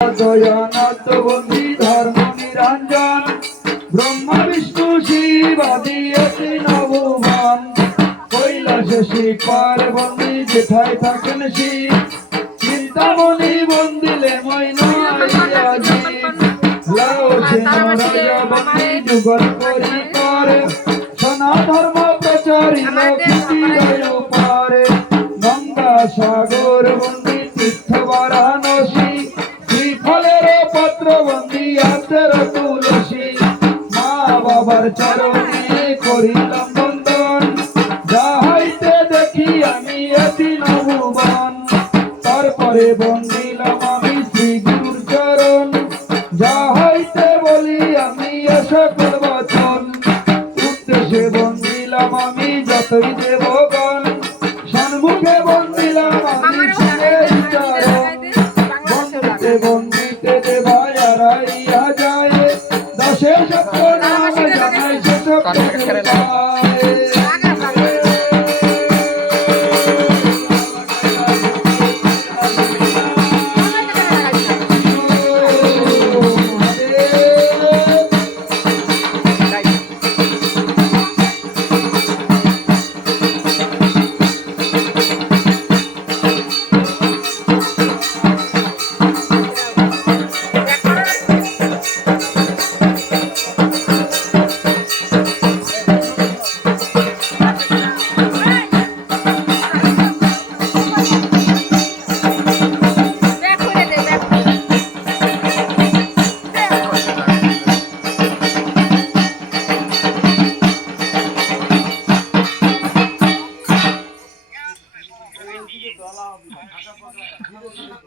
জয়নাথ বন্দী ধর্ম নিরঞ্জন ব্রহ্মা বিষ্ণু শিবাদি অতি নবমান কৈলাসে শিব পার্বতী যেথায় থাকেন শিব চিন্তামণি বন্দিলে যুগল করি করে সনা ধর্ম প্রচারী পারে গঙ্গা সাগর বন্দী তীর্থ বারাণসী শ্রীফলের পত্র বন্দী আতের তুলসী মা বাবার চরণে করিলাম বন্দন যাহাইতে দেখি আমি অতি নবমান তারপরে বন্দিলাম আমি শ্রী গুরুর চরণ যাহাইতে বলি আমি সকল বচন উদ্দেশ্যে বন্দিলাম আমি যতই দেবগণ সম্মুখে বন্দিলাম আমি শিবের চরণ বন্দিতে বন্দিতে দেবায় রাইয়া যায় দশে সপ্ত নাম জানাই সে সপ্ত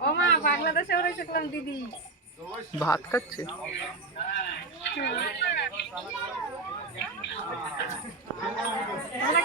ও মা বাংলাদেশে ওরা দেখলাম দিদি ভাত খাচ্ছে।